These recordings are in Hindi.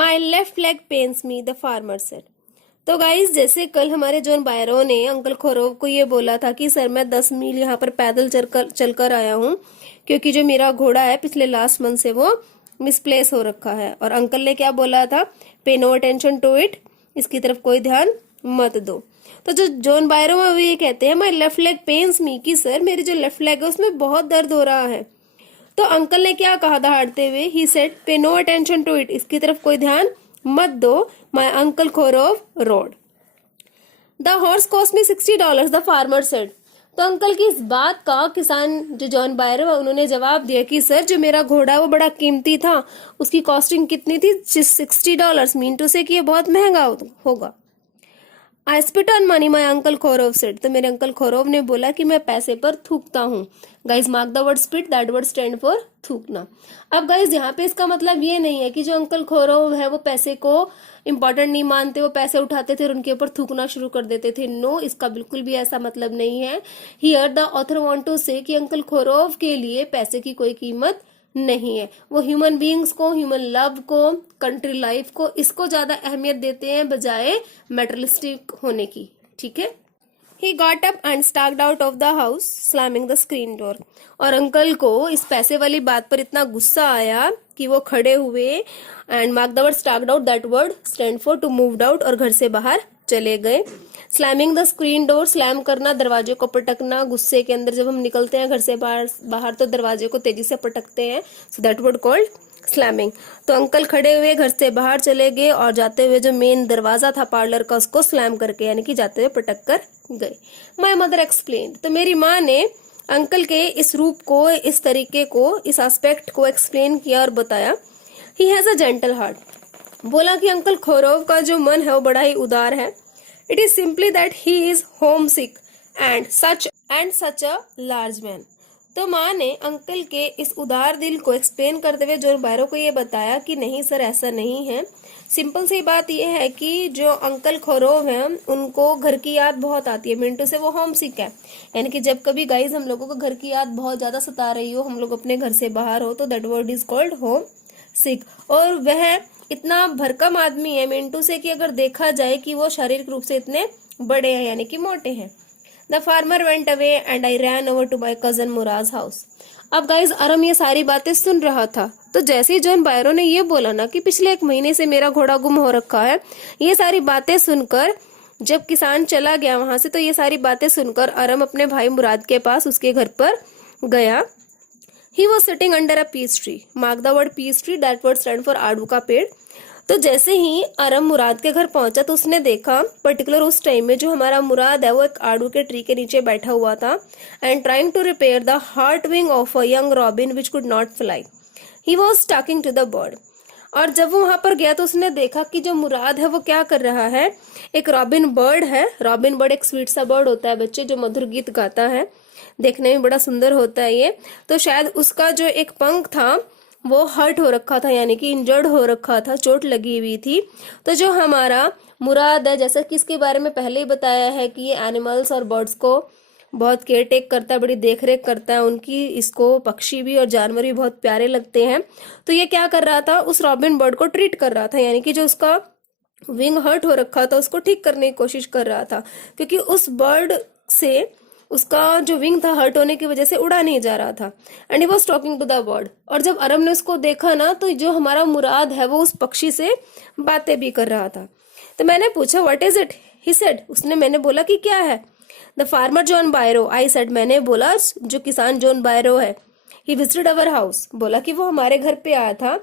My left leg pens me, the farmer said. तो गाइस, जैसे कल हमारे जॉन बायरो ने अंकल खोरोव को ये बोला था कि सर मैं 10 मील यहाँ पर पैदल चलकर आया हूँ, क्योंकि जो मेरा घोड़ा है पिछले लास्ट मंथ से वो मिसप्लेस हो रखा है। और अंकल ने क्या बोला था, पे नो अटेंशन टू इट, इसकी तरफ कोई ध्यान मत दो। तो जो जॉन बायरो है वो ये कहते हैं माई लेफ्ट लेग पेन्स मी, कि सर मेरी जो लेफ्ट लेग है उसमें बहुत दर्द हो रहा है। तो अंकल ने क्या कहा दहाड़ते हुए, he said pay no attention to it, इसकी तरफ कोई ध्यान मत दो। My uncle Khosrove roared. The horse cost me $60, the farmer said. तो अंकल की इस बात का किसान जो जॉन बायरो है उन्होंने जवाब दिया कि सर जो मेरा घोड़ा है वो बड़ा कीमती था, उसकी कॉस्टिंग कितनी थी, $60, मीन टू से कि ये बहुत महंगा होगा। I spit on money, my uncle Khosrove said. तो मेरे अंकल खोरोव ने बोला कि मैं पैसे पर थूकता हूँ। Guys mark the word spit, that word stand for थूकना। अब गाइज यहाँ पे इसका मतलब ये नहीं है कि जो अंकल खोरोव है वो पैसे को इंपॉर्टेंट नहीं मानते, वो पैसे उठाते थे और उनके ऊपर थूकना शुरू कर देते थे। नो, इसका बिल्कुल भी ऐसा मतलब नहीं है। Here the author want to say कि अंकल खोरोव के लिए पैसे की कोई कीमत नहीं है। वो ह्यूमन बीइंग्स को, ह्यूमन लव को, कंट्री लाइफ को, इसको ज्यादा अहमियत देते हैं बजाय मेटरलिस्टिक होने की। ठीक है। He got up and stalked out of the house, slamming the screen door. और अंकल को इस पैसे वाली बात पर इतना गुस्सा आया कि वो खड़े हुए and mark the word stalked out, that word stand for to moved out, और घर से बाहर चले गए। Slamming the screen door, slam करना, दरवाजे को पटकना। गुस्से के अंदर जब हम निकलते हैं घर से बाहर तो दरवाजे को तेजी से पटकते हैं, so that word called slamming. तो अंकल खड़े हुए घर से बाहर चले गए और जाते हुए जो मेन दरवाजा था पार्लर का उसको स्लैम करके, यानी कि जाते हुए पटक कर गए। My mother explain. तो मेरी माँ ने अंकल के इस रूप को, इस तरीके को, इस एस्पेक्ट को एक्सप्लेन किया और बताया। He has a gentle heart. बोला कि अंकल खोरोव का जो मन है वो बड़ा ही उदार है। It is simply that he is home sick and such a large man. तो माँ ने अंकल के इस उदार दिल को एक्सप्लेन करते हुए जॉन बायरो को ये बताया कि नहीं सर, ऐसा नहीं है। सिंपल सी बात यह है कि जो अंकल खोरोव हैं उनको घर की याद बहुत आती है। मिंटू से वो होम सिक है, यानी कि जब कभी गाइज हम लोगों को घर की याद बहुत ज्यादा सता रही हो, हम लोग अपने घर से बाहर हो, तो that word is called homesick. और वह इतना भरकम आदमी है मिंटू से कि अगर देखा जाए कि वो शारीरिक रूप से इतने बड़े हैं, यानी कि मोटे हैं। The farmer went away and I ran over to my cousin Mourad house. अब गाइज अरम ये सारी बातें सुन रहा था, तो जैसे ही जॉन बायरो ने ये बोला ना कि पिछले 1 महीने से मेरा घोड़ा गुम हो रखा है, ये सारी बातें सुनकर जब किसान चला गया वहां से, तो ये सारी बातें सुनकर अरम अपने भाई मुराद के पास उसके घर पर गया। He was sitting under a peach tree, mark the word peach tree, that word stand for आड़ू का पेड़। तो जैसे ही अरम मुराद के घर पहुंचा तो उसने देखा, पर्टिकुलर उस टाइम में जो हमारा मुराद है वो एक आड़ू के ट्री के नीचे बैठा हुआ था and trying to repair the hurt wing of a young robin which could not fly. He was talking to the bird. और जब वो वहां पर गया तो उसने देखा कि जो मुराद है वो क्या कर रहा है। एक रॉबिन बर्ड है, रॉबिन बर्ड एक स्वीट सा बर्ड होता है बच्चे, जो मधुर गीत गाता है, देखने में बड़ा सुंदर होता है ये। तो शायद उसका जो एक पंख था वो हर्ट हो रखा था, यानी कि इंजर्ड हो रखा था, चोट लगी हुई थी। तो जो हमारा मुराद है, जैसा कि इसके बारे में पहले ही बताया है कि ये एनिमल्स और बर्ड्स को बहुत केयर टेक करता है, बड़ी देख रेख करता है उनकी। इसको पक्षी भी और जानवर भी बहुत प्यारे लगते हैं। तो ये क्या कर रहा था, उस रॉबिन बर्ड को ट्रीट कर रहा था, यानी कि जो उसका विंग हर्ट हो रखा था उसको ठीक करने की कोशिश कर रहा था, क्योंकि उस बर्ड से उसका जो विंग था हर्ट होने की वजह से उड़ा नहीं जा रहा था। And he was talking to the bird. और जब अरम ने उसको देखा ना, तो जो हमारा मुराद है वो उस पक्षी से बातें भी कर रहा था। तो मैंने पूछा what is it, he said, मैंने बोला कि क्या है। The farmer John बायरो, I said, मैंने बोला जो किसान जॉन बायरो है। ही विजिटेड अवर हाउस, बोला कि वो हमारे घर पे आया था।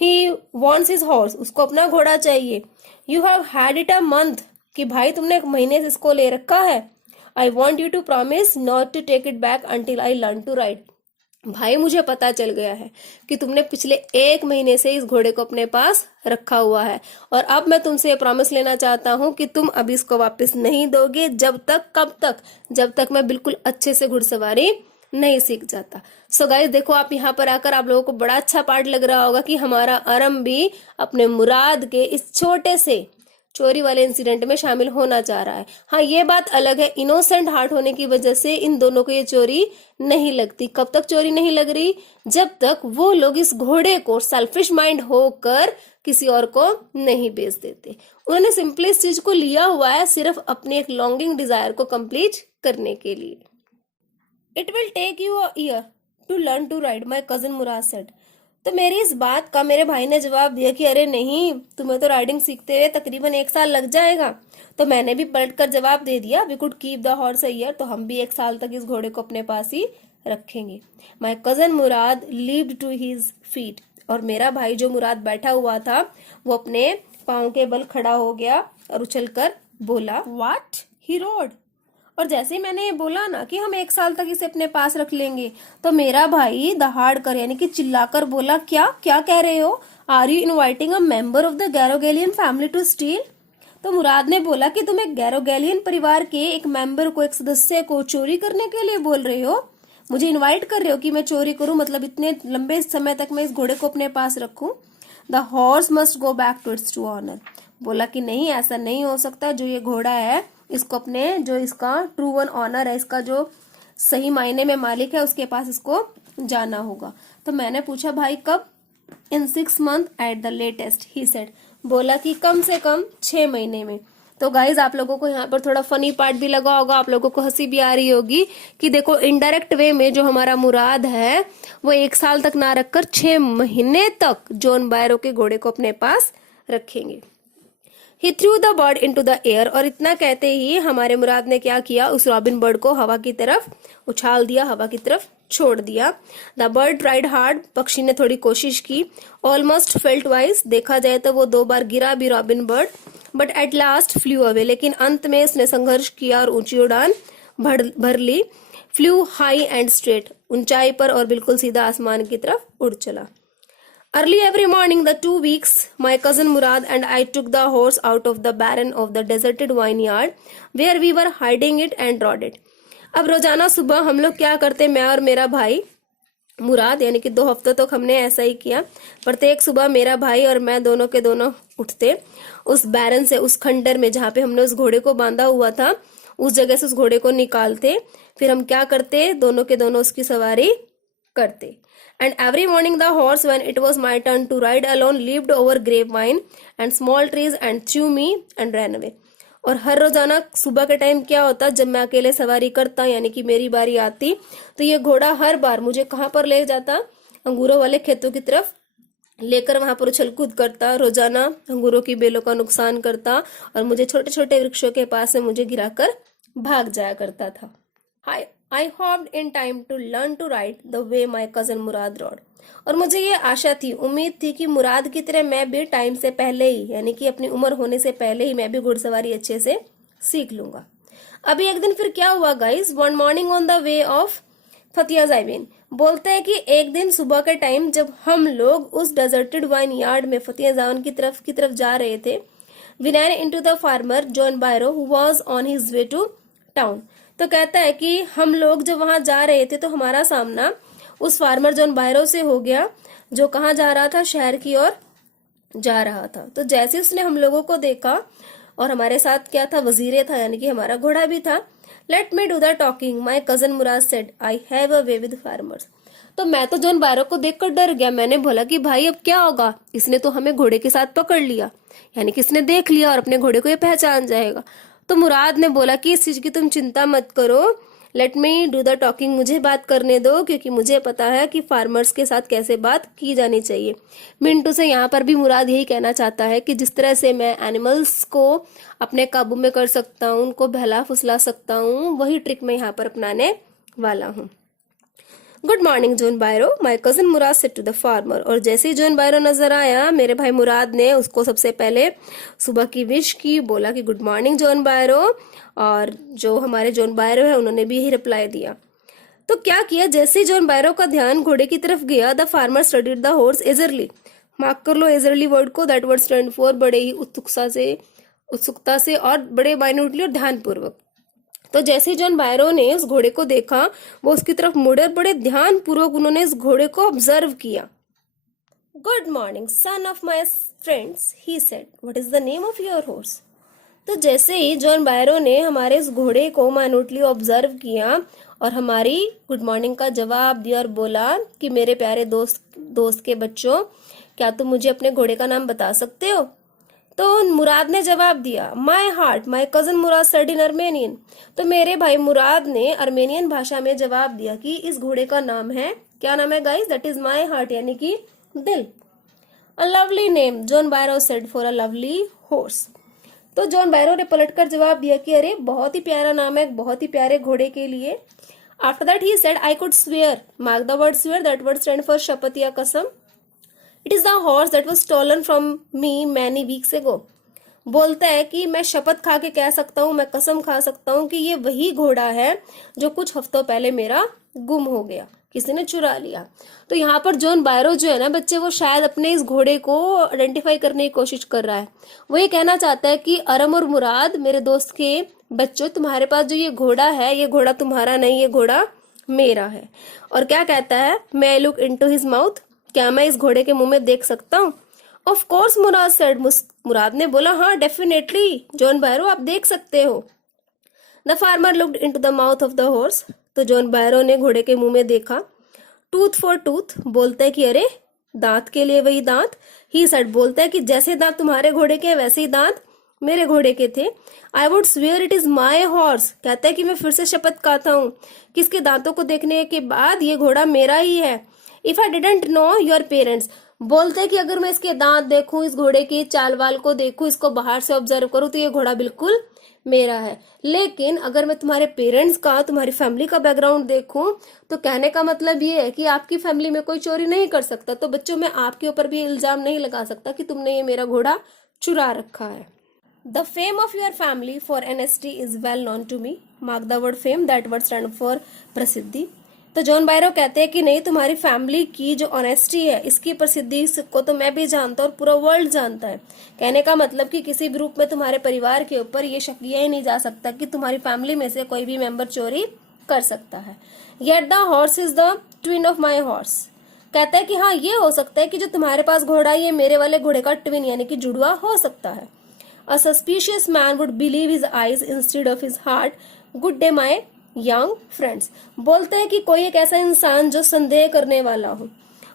ही वॉन्ट्स हिज हॉर्स, उसको अपना घोड़ा चाहिए। You have had it a month, कि भाई तुमने 1 महीने से इसको ले रखा है। I want you to promise not to take it back until I learn to ride. भाई मुझे पता चल गया है कि तुमने पिछले 1 महीने से इस घोड़े को अपने पास रखा हुआ है, और अब मैं तुमसे ये प्रॉमिस लेना चाहता हूं कि तुम अभी इसको वापस नहीं दोगे जब तक, कब तक, जब तक मैं बिल्कुल अच्छे से घुड़सवारी नहीं सीख जाता। सो गाइस देखो, आप यहाँ पर आकर आप लोगों को बड़ा अच्छा पार्ट लग रहा होगा कि हमारा अरम भी अपने मुराद के इस छोटे से चोरी वाले इंसिडेंट में शामिल होना चाह रहा है। हाँ, ये बात अलग है, इनोसेंट हार्ट होने की वजह से इन दोनों को ये चोरी नहीं लगती। कब तक चोरी नहीं लग रही? जब तक वो लोग इस घोड़े को सेल्फिश माइंड होकर किसी और को नहीं बेच देते। उन्होंने सिंपली इस चीज को लिया हुआ है सिर्फ अपने एक लॉन्गिंग डिजायर को कंप्लीट करने के लिए। It will take you a year to learn to ride, my cousin Mourad said. तो मेरी इस बात का मेरे भाई ने जवाब दिया कि अरे नहीं, तुम्हें तो राइडिंग सीखते हुए तकरीबन 1 साल लग जाएगा। तो मैंने भी पलट कर जवाब दे दिया, we could keep the horse a year, तो हम भी 1 साल तक इस घोड़े को अपने पास ही रखेंगे। My cousin Mourad leaped to his feet, और मेरा भाई जो मुराद बैठा हुआ था वो अपने पाँव के बल खड़ा हो गया और उछलकर बोला, व्हाट, ही रोड। और जैसे ही मैंने ये बोला ना कि हम 1 साल तक इसे अपने पास रख लेंगे, तो मेरा भाई दहाड़ कर यानी कि चिल्लाकर बोला, क्या क्या कह रहे हो? Are you inviting a member of the Garoghlanian family to steal? तो मुराद ने बोला कि तुम एक गैरोगेलियन परिवार के एक मेंबर को, एक सदस्य को चोरी करने के लिए बोल रहे हो? मुझे इन्वाइट कर रहे हो कि मैं चोरी करूं? मतलब इतने लंबे समय तक मैं इस घोड़े को अपने पास रखूं? The horse must go back to its true owner. बोला कि नहीं, ऐसा नहीं हो सकता। जो ये घोड़ा है इसको अपने, जो इसका ट्रू वन ऑनर है, इसका जो सही मायने में मालिक है, उसके पास इसको जाना होगा। तो मैंने पूछा, भाई कब? इन 6 months at the latest, he said. बोला कि कम से कम 6 महीने में। तो गाइज आप लोगों को यहाँ पर थोड़ा फनी पार्ट भी लगा होगा, आप लोगों को हंसी भी आ रही होगी कि देखो इनडायरेक्ट वे में जो हमारा मुराद है वो 1 साल तक ना रखकर 6 महीने तक जॉन बायरो के घोड़े को अपने पास रखेंगे। He threw the bird into the air, और इतना कहते ही हमारे मुराद ने क्या किया, उस रॉबिन बर्ड को हवा की तरफ उछाल दिया, हवा की तरफ छोड़ दिया। द बर्ड ट्राइड हार्ड, पक्षी ने थोड़ी कोशिश की। ऑलमोस्ट फेल्ट वाइज, देखा जाए तो वो 2 बार गिरा भी robin bird, but at last flu away, लेकिन अंत में उसने संघर्ष किया और ऊंची उड़ान भर ली। फ्लू हाई एंड स्ट्रेट, ऊंचाई पर और बिल्कुल सीधा आसमान की तरफ उड़ चला। Early every morning, the 2 weeks, my cousin Murad and I took the horse out of the barren of the deserted vineyard where we were hiding it and rode it. अब रोजाना सुबह हम लोग क्या करते, मैं और मेरा भाई मुराद, यानी कि 2 हफ्तों तक हमने ऐसा ही किया। प्रत्येक सुबह मेरा भाई और मैं दोनों के दोनों उठते उस बैरन से, उस खंडर में जहाँ पे हमने उस घोड़े को बांधा हुआ था, उस जगह से उस घोड़े को निकालते। फिर हम क्या करते, दोनों के दोनों उसकी सवारी करते। And every morning the horse, when it was my turn to ride alone, leaped over grapevine and small trees and threw me and ran away. और हर रोजाना सुबह के टाइम क्या होता, जब मैं अकेले सवारी करता यानी कि मेरी बारी आती, तो ये घोड़ा हर बार मुझे कहाँ पर ले जाता, अंगूरों वाले खेतों की तरफ लेकर वहां पर उछल कूद करता, रोजाना अंगूरों की बेलों का नुकसान करता और मुझे छोटे छोटे वृक्षों के पास से मुझे गिराकर भाग जाया करता था। हाय, I hopped in time to learn to ride the way my cousin Murad rode. और मुझे ये आशा थी, उम्मीद थी कि मुराद की तरह मैं भी टाइम से पहले ही, यानी कि अपनी उम्र होने से पहले ही मैं भी घुड़सवारी अच्छे से सीख लूंगा। अभी एक दिन फिर क्या हुआ guys, one morning on the way of फतिया जाइबिन, बोलते हैं कि एक दिन सुबह के टाइम जब हम लोग उस डेजर्टेड वाइन यार्ड में फतिया जावन की तरफ जा रहे थे, we ran into the farmer John Byro who was on his way to town. तो कहता है कि हम लोग जब वहां जा रहे थे तो हमारा सामना उस फार्मर जॉन बायरो से हो गया, जो कहाँ जा रहा था, शहर की ओर जा रहा था। तो जैसे उसने हम लोगों को देखा, और हमारे साथ क्या था, वजीरे था, यानी कि हमारा घोड़ा भी था। Let me do the talking, my cousin Mourad said, I have a way with farmers. तो मैं तो जॉन बायरो को देखकर डर गया। मैंने बोला कि भाई अब क्या होगा, इसने तो हमें घोड़े के साथ पकड़ लिया, यानी कि इसने देख लिया और अपने घोड़े को ये पहचान जाएगा। तो मुराद ने बोला कि इस चीज की तुम चिंता मत करो, let me do the talking, मुझे बात करने दो, क्योंकि मुझे पता है कि फार्मर्स के साथ कैसे बात की जानी चाहिए। मिंटू से यहाँ पर भी मुराद यही कहना चाहता है कि जिस तरह से मैं एनिमल्स को अपने काबू में कर सकता हूँ, उनको बहला फुसला सकता हूँ, वही ट्रिक मैं यहाँ पर अपनाने वाला हूँ। Good morning John Byro, my cousin Mourad said to the farmer. और जैसे ही जॉन बायरो नजर आया, मेरे भाई मुराद ने उसको सबसे पहले सुबह की विश की, बोला कि गुड मॉर्निंग जॉन बायरो, और जो हमारे जॉन बायरो है उन्होंने भी यही रिप्लाई दिया। तो क्या किया, जैसे ही जॉन बायरो का ध्यान घोड़े की तरफ गया, the farmer studied the horse eagerly. Mark कर लो एजरली वर्ड को, दैट वर्ड स्टैंड फॉर बड़े ही उत्सुकता से और बड़े माइन्यूटली और ध्यानपूर्वक। तो जैसे जॉन बायरो ने उस घोड़े को देखा, वो उसकी तरफ मुड़े, बड़े ध्यान पूर्वक उन्होंने इस घोड़े को ऑब्जर्व किया। Good morning son of my friends, he said, what is the name of your horse? तो जैसे ही जॉन बायरो ने हमारे इस घोड़े को माइन्यूटली ऑब्जर्व किया और हमारी गुड मॉर्निंग का जवाब दिया और बोला कि मेरे प्यारे दोस्त के बच्चों, क्या तुम मुझे अपने घोड़े का नाम बता सकते हो? तो मुराद ने जवाब दिया, my heart, my cousin Mourad said in Armenian. तो मेरे भाई मुराद ने अर्मेनियन भाषा में जवाब दिया कि इस घोड़े का नाम है, क्या नाम है guys? That is my heart, यानी कि दिल। A lovely name, John बायरो said for a lovely horse. तो जॉन बायरो ने पलटकर जवाब दिया कि अरे बहुत ही प्यारा नाम है, बहुत ही प्यारे घोड़े के लिए। After that he said, I could swear, mark the word swear, that word stand for शपथ या कसम। It is the horse that was stolen from me many weeks ago. बोलता है कि मैं शपथ खा के कह सकता हूँ, मैं कसम खा सकता हूँ कि ये वही घोड़ा है जो कुछ हफ्तों पहले मेरा गुम हो गया, किसी ने चुरा लिया। तो यहाँ पर जॉन बायरो जो है ना बच्चे, वो शायद अपने इस घोड़े को आइडेंटिफाई करने की कोशिश कर रहा है। वो ये कहना चाहता है कि अरम और मुराद, मेरे दोस्त के बच्चों, तुम्हारे पास जो ये घोड़ा है, ये घोड़ा तुम्हारा नहीं, ये घोड़ा मेरा है। और क्या कहता है, may I look into his mouth, क्या मैं इस घोड़े के मुंह में देख सकता हूँ? ऑफ कोर्स मुराद सेड, मुराद ने बोला, हाँ डेफिनेटली जॉन बायरो, आप देख सकते हो। The farmer looked into the mouth of the horse. तो जॉन बायरो ने घोड़े के मुंह में देखा। टूथ फॉर टूथ, बोलता है कि अरे दांत के लिए वही दांत। ही सेड, बोलता है कि जैसे दांत तुम्हारे घोड़े के वैसे ही दांत मेरे घोड़े के थे। I would swear it is my horse, कहता है कि मैं फिर से शपथ खाता हूँ कि इसके दांतों को देखने के बाद ये घोड़ा मेरा ही है। If I didn't know your parents, बोलते हैं कि अगर मैं इसके दांत देखूं, इस घोड़े की चाल वाल को देखूं, इसको बाहर से ऑब्जर्व करूं, तो ये घोड़ा बिल्कुल मेरा है। लेकिन अगर मैं तुम्हारे पेरेंट्स का, तुम्हारी फैमिली का बैकग्राउंड देखूं, तो कहने का मतलब ये है कि आपकी फैमिली में कोई चोरी नहीं कर सकता। तो बच्चों, मैं आपके ऊपर भी इल्जाम नहीं लगा सकता कि तुमने ये मेरा घोड़ा चुरा रखा है। The fame of your family for honesty is well known to me, mark the word fame, that word stand for प्रसिद्धि। तो जॉन बायरो कहते हैं कि नहीं, तुम्हारी फैमिली की जो ऑनेस्टी है, इसकी प्रसिद्धि को तो मैं भी जानता हूँ और पूरा वर्ल्ड जानता है। कहने का मतलब कि किसी भी रूप में तुम्हारे परिवार के ऊपर ये शक किया ही नहीं जा सकता कि तुम्हारी फैमिली में से कोई भी मेंबर चोरी कर सकता है। Yet the horse is the twin of my horse, कहता है कि हाँ, ये हो सकता है कि जो तुम्हारे पास घोड़ा है, ये मेरे वाले घोड़े का ट्विन यानी कि जुड़वा हो सकता है। A suspicious man would believe his eyes instead of his heart, good day my young friends. बोलते हैं कि कोई एक ऐसा इंसान जो संदेह करने वाला हो,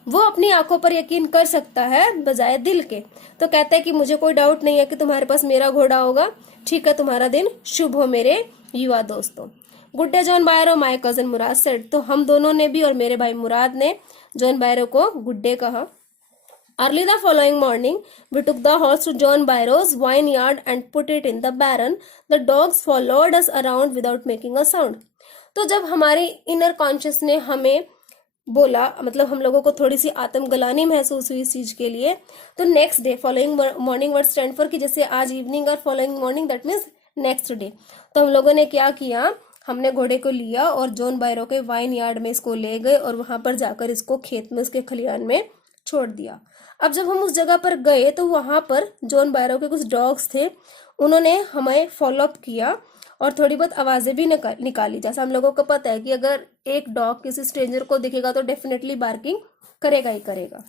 वो अपनी आंखों पर यकीन कर सकता है बजाय दिल के। तो कहता है कि मुझे कोई डाउट नहीं है कि तुम्हारे पास मेरा घोड़ा होगा। ठीक है, तुम्हारा दिन शुभ हो मेरे युवा दोस्तों। Good day John बायरो, my cousin Mourad said. तो हम दोनों ने भी और मेरे भाई मुराद ने जॉन बायरो को गुड डे कहा। Early the following morning, we took the horse to John Byro's vineyard and put it in the barn. The dogs followed us around without making a sound. तो जब हमारे इनर कॉन्शियस ने हमें बोला, मतलब हम लोगों को थोड़ी सी आत्मग्लानि महसूस हुई इस चीज के लिए, तो next day, following morning word stand for, कि जैसे आज इवनिंग और following morning, that means next day. तो हम लोगों ने क्या किया, हमने घोड़े को लिया और जॉन बायरो के वाइन यार्ड में इसको ले गए और वहां पर जाकर इसको खेत में, उसके खलियान में छोड़ दिया। अब जब हम उस जगह पर गए तो वहां पर जॉन बायरो के कुछ डॉग्स थे, उन्होंने हमें फॉलोअप किया और थोड़ी बहुत आवाजें भी निकाली। जैसा हम लोगों को पता है कि अगर एक डॉग किसी स्ट्रेंजर को दिखेगा तो डेफिनेटली बार्किंग करेगा ही करेगा।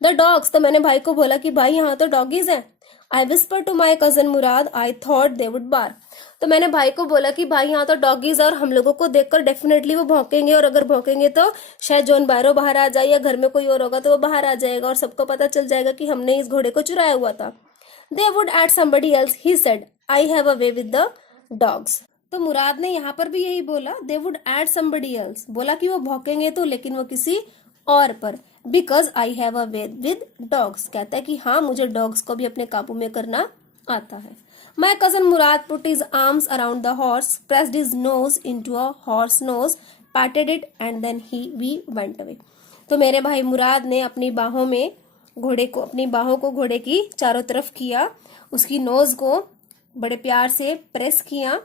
द डॉग्स, तो मैंने भाई को बोला कि भाई यहाँ तो डॉगीज हैं। I whisper to my cousin Mourad, I thought they would bark. तो मैंने भाई को बोला कि भाई यहाँ तो डॉगीज है और हम लोगों को देखकर डेफिनेटली वो भौंकेंगे, और अगर भौंकेंगे तो शायद जॉन बायरो बाहर आ जाए या घर में कोई और होगा तो वो बाहर आ जाएगा और सबको पता चल जाएगा कि हमने इस घोड़े को चुराया हुआ था। They would at somebody else, he said, I have a way with the dogs. तो मुराद ने यहाँ पर भी यही बोला, they would at somebody else, बोला कि वो भौंकेंगे तो, लेकिन वो किसी और पर। Because I have a way with dogs, कहता है कि हाँ, मुझे डॉग्स को भी अपने काबू में करना आता है। My cousin Mourad put his arms around the horse, pressed his nose into a horse nose, patted it and then we went away. तो मेरे भाई मुराद ने अपनी बाहों को घोड़े की चारों तरफ किया, उसकी नोज को बड़े प्यार से प्रेस किया,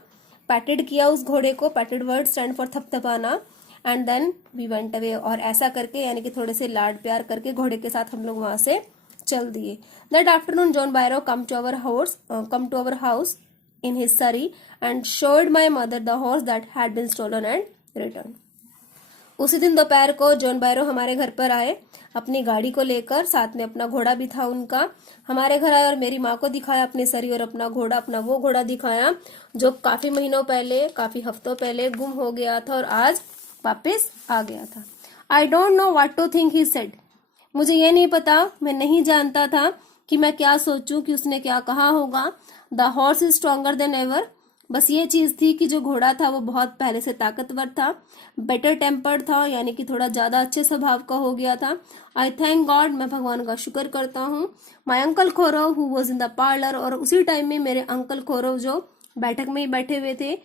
पैटेड किया उस घोड़े को, पैटेड वर्ड स्टैंड फॉर थपथपाना, and then we went away. और ऐसा करके, यानी कि थोड़े से लाड प्यार करके घोड़े के साथ हम लोग वहां से चल दिए। That afternoon John Byro come to our house in his surrey and showed my mother the horse that had been stolen and return. उसी दिन दोपहर को जॉन बायरो हमारे घर पर आए अपनी गाड़ी को लेकर, साथ में अपना घोड़ा भी था उनका। हमारे घर आए और मेरी माँ को दिखाया अपनी सरी और अपना घोड़ा, अपना वो घोड़ा दिखाया जो काफी महीनों पहले, काफी हफ्तों पहले गुम हो गया था और आज वापस आ गया था। I don't know what to think he said. मुझे ये नहीं पता, मैं नहीं जानता था कि मैं क्या सोचूं, कि उसने क्या कहा होगा। The horse is stronger than ever. बस ये चीज थी कि जो घोड़ा था वो बहुत पहले से ताकतवर था, बेटर टेम्पर्ड था, यानी कि थोड़ा ज्यादा अच्छे स्वभाव का हो गया था। आई थैंक गॉड, मैं भगवान का शुक्र करता हूँ। My uncle Khosrove who was in the parlour, और उसी टाइम में मेरे अंकल खोरव जो बैठक में ही बैठे हुए थे,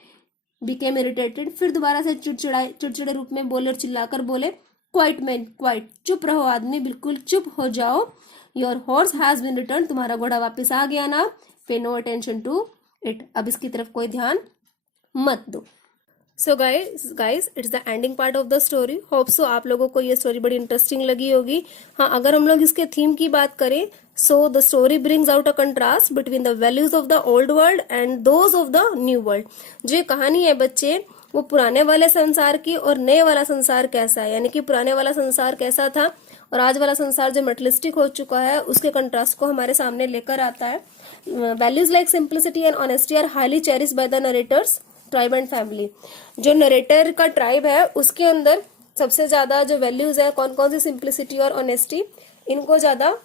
बिकेम इरिटेटेड। फिर दोबारा से चिड़चिड़े रूप में बोले और चिल्लाकर बोले, क्वाइट मैन क्वाइट, चुप रहो आदमी, बिल्कुल चुप हो जाओ। Your horse has been return, तुम्हारा घोड़ा वापस आ गया ना। पे नो अटेंशन टू इट, अब इसकी तरफ कोई ध्यान मत दो। So guys it's the ending part of the story. Hope so आप लोगों को ये स्टोरी बड़ी इंटरेस्टिंग लगी होगी। हाँ, अगर हम लोग इसके थीम की बात करें, so the story brings out a contrast between the values of the old world and those of the new world. जो ये कहानी है बच्चे, वो पुराने वाले संसार की और नए वाला संसार कैसा है, यानी कि पुराने वाला संसार कैसा था और आज वाला संसार जो मेटलिस्टिक हो चुका है, उसके कंट्रास्ट को हमारे सामने लेकर आता है। Values like simplicity and honesty are highly cherished by the narrator's tribe and family. जो नरेटर का ट्राइब है उसके अंदर सबसे ज्यादा जो वैल्यूज है, कौन कौन सी, सिंप्लिसिटी और ऑनेस्टी, इनको ज्यादा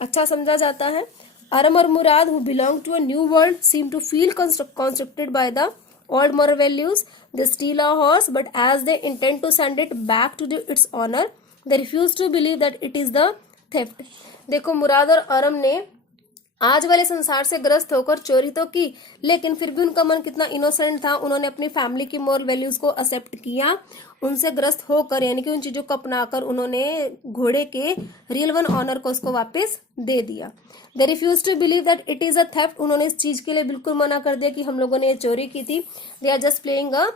अच्छा समझा जाता है। अरम और Mourad who belong to a new world seem to feel constructed by the old moral values. They steal a horse, but as they intend to send it back to its owner, they refuse to believe that it is the theft. देखो, मुराद और अरम ने आज वाले संसार से ग्रस्त होकर चोरी तो की, लेकिन फिर भी उनका मन कितना इनोसेंट था, उन्होंने अपनी फैमिली की मोरल वैल्यूज को एक्सेप्ट किया। उनसे ग्रस्त होकर, यानी कि उन चीजों को अपनाकर, उन्होंने घोड़े के रियल वन ऑनर को उसको वापस दे दिया। They refuse to believe that it is a theft. उन्होंने इस चीज के लिए बिल्कुल मना कर दिया कि हम लोगों ने ये चोरी की थी। They are just playing a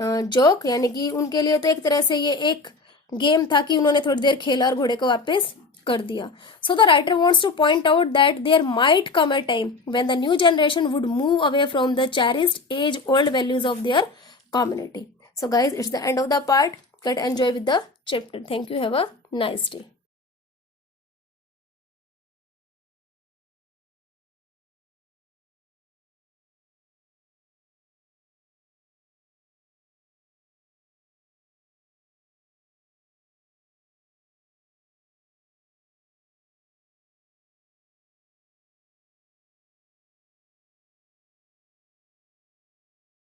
joke, यानी कि उनके लिए तो एक तरह से ये एक गेम था कि उन्होंने थोड़ी देर खेला और घोड़े को वापस कर दिया। So the writer wants to point out that there might come a time when the new generation would move away from the cherished age old values of their community. So guys, it's the end of the part. Get enjoy with the chapter. Thank you. Have a nice day.